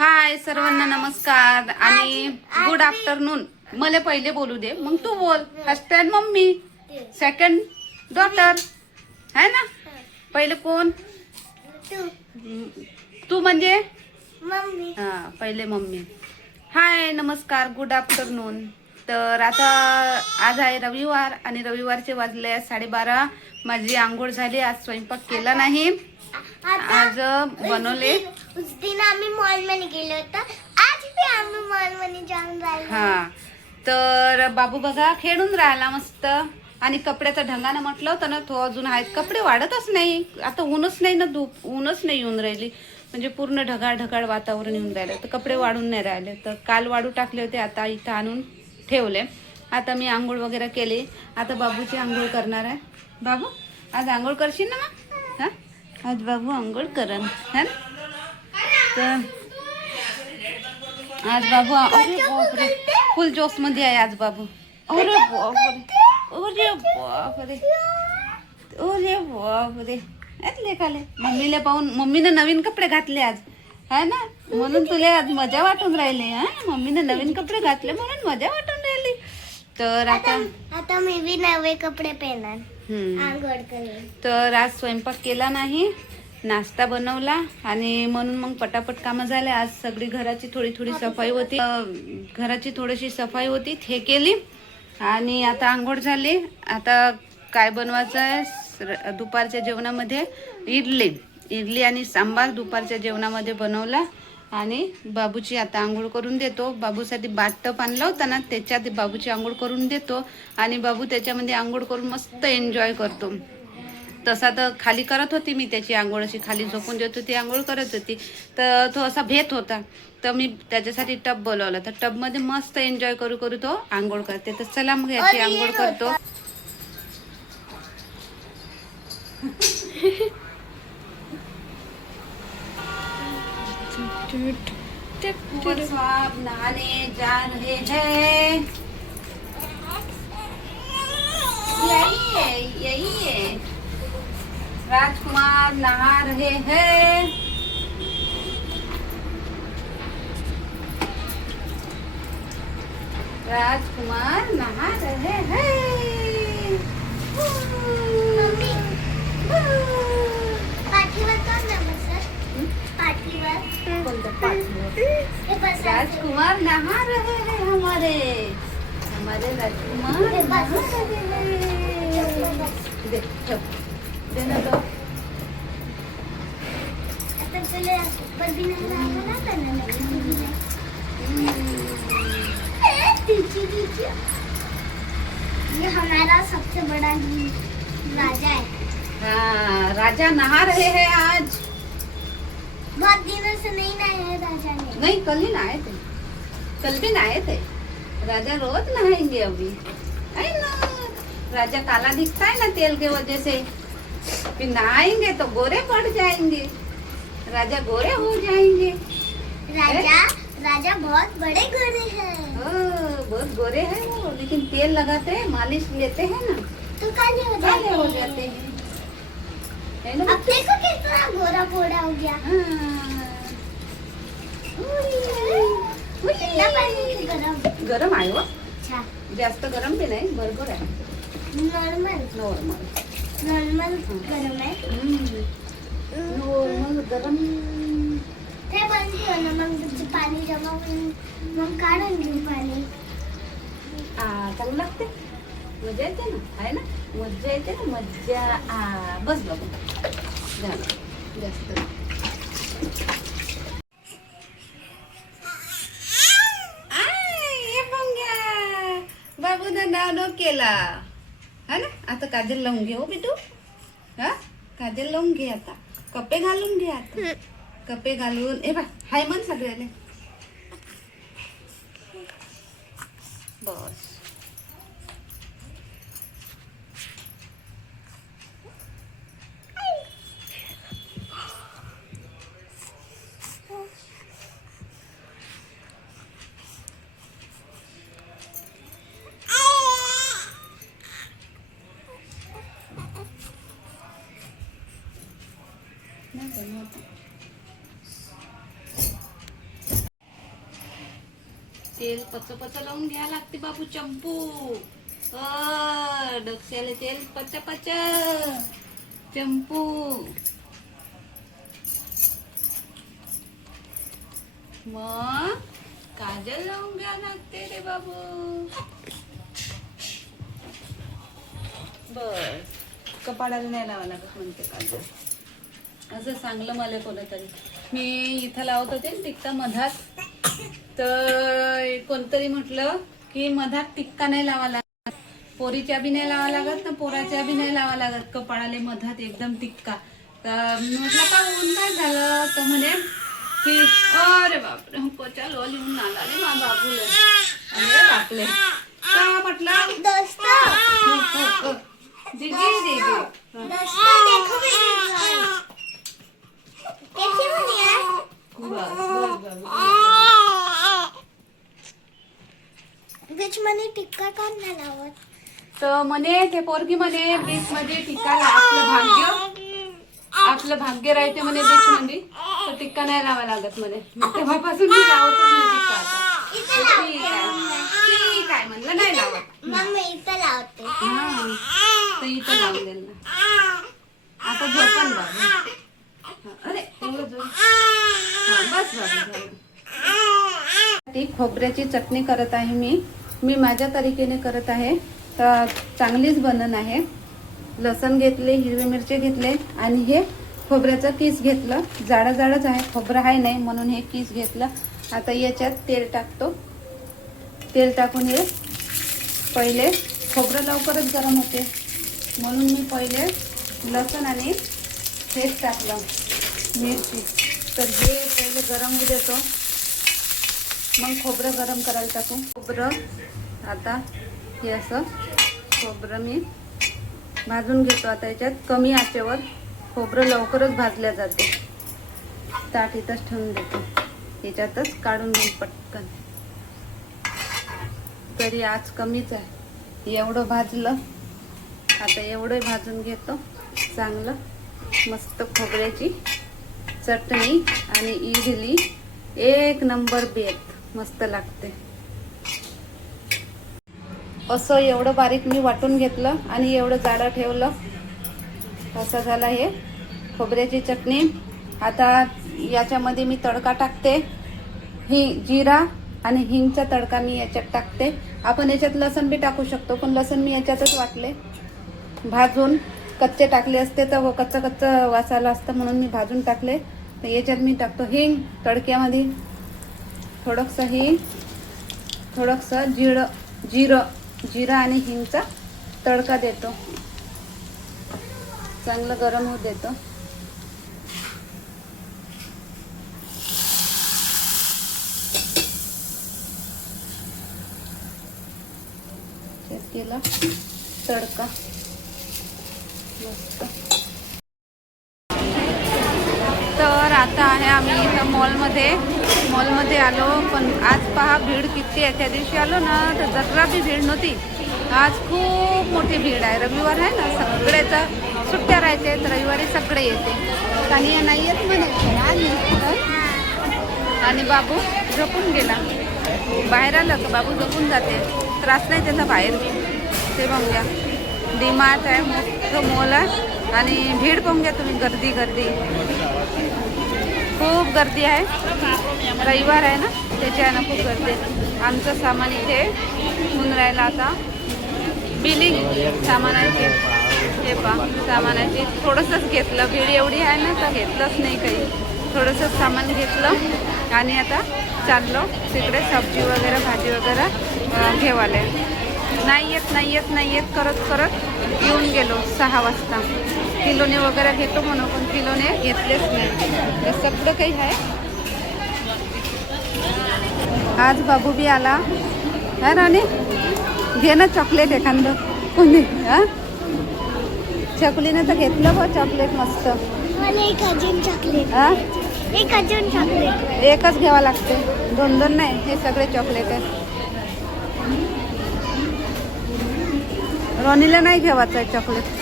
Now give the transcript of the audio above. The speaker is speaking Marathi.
हाय सर्वांना नमस्कार आणि गुड आफ्टरनून मला पहिले बोलू दे. मग तू बोल. First time mummy. Second daughter है ना? पहिले कोण? तू. तू म्हणजे? मम्मी. हा पहिले मम्मी. हाय नमस्कार गुड आफ्टरनून तर आता आज आहे रविवार आणि रविवारचे वाजले साडेबारा. माझी आंघोळ झाली आज स्वयंपाक केला नाही. आज बनवले उस दिन आम्ही मॉलमध्ये गेलो होतो. आज बी आम्ही मॉलमध्ये जाऊन राहिलो. हा. तर बाबू बघा खेळून राहिला मस्त. आणि कपड्याचा ढंगानं म्हटलं होतं ना तो अजून आहेत. कपडे वाढतच नाही. आता ऊनच नाही ना धूप ऊनच नाही येऊन राहिली. म्हणजे पूर्ण ढगाळ ढगाळ वातावरण येऊन राहिलं. तर कपडे वाढून नाही राहिले. तर काल वाढू टाकले होते आता इथं आणून ठेवले. आता मी आंघोळ वगैरे केली. आता बाबूची आंघोळ करणार आहे. बाबू आज आंघोळ करशील ना मग? हा? आज बाबू आंघोळ करन हा? ना? तर आज बाबू अरे बापरे. फुल जोशमध्ये आहे आज बाबू. अरे बापरे. अरे बापरे. अरे बापरे. काले मम्मीला पाहून मम्मीनं नवीन कपडे घातले आज. है ना? म्हणून तुला आज मजा वाटून राहिली हा मम्मीनं नवीन कपडे घातले म्हणून मजा वाटून राहिली. तर आता आता मी बी नवे कपडे करेन. तर आज स्वयंपाक केला नाही. नाश्ता बनवला आणि म्हणून मग पटापट कामं झाले. आज सगळी घराची थोडी थोडी सफाई होती. घराची थोडीशी सफाई होती. हे केली आणि आता आंघोळ झाली. आता काय बनवायचं आहे? दुपारच्या जेवणामध्ये इडली. इडली आणि सांबार दुपारच्या जेवणामध्ये बनवला आणि बाबूची आता आंघोळ करून देतो. बाबूसाठी बाथटप आणलं होतं ना त्याच्यात बाबूची आंघोळ करून देतो आणि बाबू त्याच्यामध्ये आंघोळ करून मस्त एन्जॉय करतो. तसा तर खाली करत होती मी त्याची आंघोळ अशी खाली झोपून देत होती आंघोळ करत होती. तर तो असा भेट होता. तर मी त्याच्यासाठी टब बोलवला. तर टबमध्ये मस्त एन्जॉय करू करू तो आंघोळ करते. तर चला मग याची आंघोळ करतो. साहब नहाने जा रहे हैं यही है यही है। राजकुमार नहा रहे हैं। राजकुमार नहा रहे हैं। मम्मी पाठीवर कोण ना पाठीवर कोणतं पाठीवर? राजकुमार नहा रहे हैं हमारे। हमारे राजकुमार नहा रहे हैं। दे ना तो ये हमारा सबसे बड़ा राजा है हाँ राजा नहा रहे हैं आज. बहुत दिनों से नहीं नहाया है राजा ने। नहीं कल ही नहाए थे। कल भी नहाए थे? राजा रोज नहाएंगे अभी। ना? राजा काला दिखता है ना तेल के वजह से? फिर नहाएँगे तो गोरे पड़ जाएँगे। राजा गोरे हो जाएँगे। राजा राजा बहुत बड़े गोरे हैं। बहुत गोरे हैं वो लेकिन तेल लगाते हैं मालिश लेते हैं ना तो काले हो काले हो जाते जाते हैं। है ना अब देखो कितना गोरा फोड़ा हो गया। हाँ। से गरम। आहे अच्छा। जास्त गरम बी नाही बरोबर आहे नॉर्मल। नॉर्मल। नॉर्मल गरम है नॉर्मल गरम. ते बंद ठेव ना मग पाणी जमा होऊन मग काढून घेऊ पाणी. आ चांगलं लागते. मजा येते ना? आहे ना? मज्जा येते ना? मज्जा. आ बस बाबू. झालं जास्त. हे. बाबूनं नाव न केला. हा ना? आता काजल लावून घे हो बिटू. हा? काजल लावून घे आता. कपे घालून घे आता. कपे घालून. ए बा हाय मन सगळ्याने बस. तेल पच पच लावून घ्या लागते बाबू चंपू. डोक्याला तेल पच पच चंपू. मग काजल लावून घ्या लागते रे बाबू. बस कपाडाला नाही लावा लागत म्हणते काजल. असं सांगलं मला कोणतरी. मी इथं लावत होते ना मधात. तर कोणतरी म्हटलं की मधात टिक्का नाही लावा लागत. पोरीच्या बी नाही लावा लागत ना पोराच्या बी नाही लावा लागत. कपाळाले मधात एकदम टिक्का. तर म्हटलं का ऊन काय झालं? तर म्हणे की अरे बापरे कोच्या लो लिहून आला रे मा बाबूले. अरे बापले म्हटलं दोस्त. दीदी दीदी दोस्त देखो मेरी ड्राइंग कैसी बनी है बस बस बस बीच मध्ये टिक्का का नाही लावत तर म्हणे ते पोरगी म्हणे बीच मध्ये टिक्का ला- आपलं भाग्य. आपलं भाग्य राहते म्हणे बीच मध्ये तर टिक्का नाही लावा लागत म्हणे. मग तेव्हापासून मी लावतच नाही टिक्का आता. इथे तर ठीक आहे. ठीक आहे म्हणलं नाही लावत. मग मी इथं लावते. हा तर इथं लावून देईल ना आता झोपण बाबू हा, अरे एवढं हा बस बाबू झालं. ती खोबऱ्याची चटणी करत आहे मी. मी माझ्या तरीकेने करत आहे. तर चांगलीच बनन आहे. लसण घेतले हिरवी मिरची घेतले आणि हे खोबऱ्याचं किस घेतलं. जाडं जाडंच आहे खोबरं आहे नाही म्हणून हे किस घेतलं. आता याच्यात तेल टाकतो. तेल टाकून हे पहिले खोबरं लवकरच गरम होते. म्हणून मी पहिले लसण आणि हेच टाकलं. मिरची. तर हे पहिले गरम होऊ देतो. मग खोबरं गरम करायला टाकू. खोबरं आता हे असं खोबरं मी भाजून घेतो. आता याच्यात कमी आचेवर खोबरं लवकरच भाजल्या जाते. ताट इथंच ठेवून देतो. याच्यातच काढून घेऊन पटकन. तरी आज कमीच आहे. एवढं भाजलं आता एवढं भाजून घेतो. चांगलं मस्त खोबऱ्याची चटणी आणि इडली. एक नंबर बेत. मस्त लागते. असं एवढं बारीक मी वाटून घेतलं आणि एवढं जाडं ठेवलं. असं झालं हे. खोबऱ्याची चटणी. आता याच्यामध्ये मी तडका टाकते. ही जिरा आणि हिंगचा तडका मी याच्यात टाकते. आपण याच्यात लसण बी टाकू शकतो पण लसण मी याच्यातच वाटले. भाजून कच्चे टाकले असते तर कच्चं कच्चं वासाला असतं म्हणून मी भाजून टाकले. तर याच्यात मी टाकतो हिंग तडक्यामध्ये. थोडंसं हे थोडंसं जिरं जिरं जिरं आणि हिंगचा तडका देतो. चांगलं गरम होऊ देतो. केला. तडका. मस्त. तर आता आहे आम्ही इथं मॉलमध्ये. मॉलमध्ये आलो पण आज पहा भीड किती आहे. त्या दिवशी आलो ना तर जत्रा बी भीड नव्हती. आज खूप मोठी भीड आहे. रविवार आहे ना सगळ्याचा सुट्ट्या राहते तर रविवारी सगळे येते. काही नाही येत म्हणे. आणि बाबू झोपून गेला. बाहेर आलं का? बाबू झोपून जाते. त्रास नाही त्याचा बाहेर ते पाहून घ्या. डिमार्ट आहे मोठं मॉल आहे. आणि भीड पाहून घ्या तुम्ही गर्दी गर्दी. खूप गर्दी आहे. रविवार आहे ना त्याच्यानं खूप गर्दी आहे. आमचं सामान इथे होऊन राहिलं आता. बिलिंग सामानाची. हे पा सामानाची. थोडंसंच घेतलं. भीड एवढी आहे ना तर घेतलंच नाही काही. थोडंसं सामान घेतलं आणि आता चाललो. तिकडे सब्जी वगैरे भाजी वगैरे घेवाले नाही येत नाही येत नाही येत करत करत येऊन गेलो सहा वाजता. किलोने वगैरे घेतो म्हणून पण किलोने घेतलेच नाही. सगळं काही आहे. आज बाबू बी आला. हा राणे? घे ना चॉकलेट एखादं. कोणी? हा? चकलीनं तर घेतलं बघ चॉकलेट मस्त. एक अजून चॉकलेट हा? एक अजून चॉकलेट एकच घ्यावा लागते. दोन दोन नाही हे सगळे चॉकलेट आहे रॉनीला नाही घेवायचं आहे चॉकलेट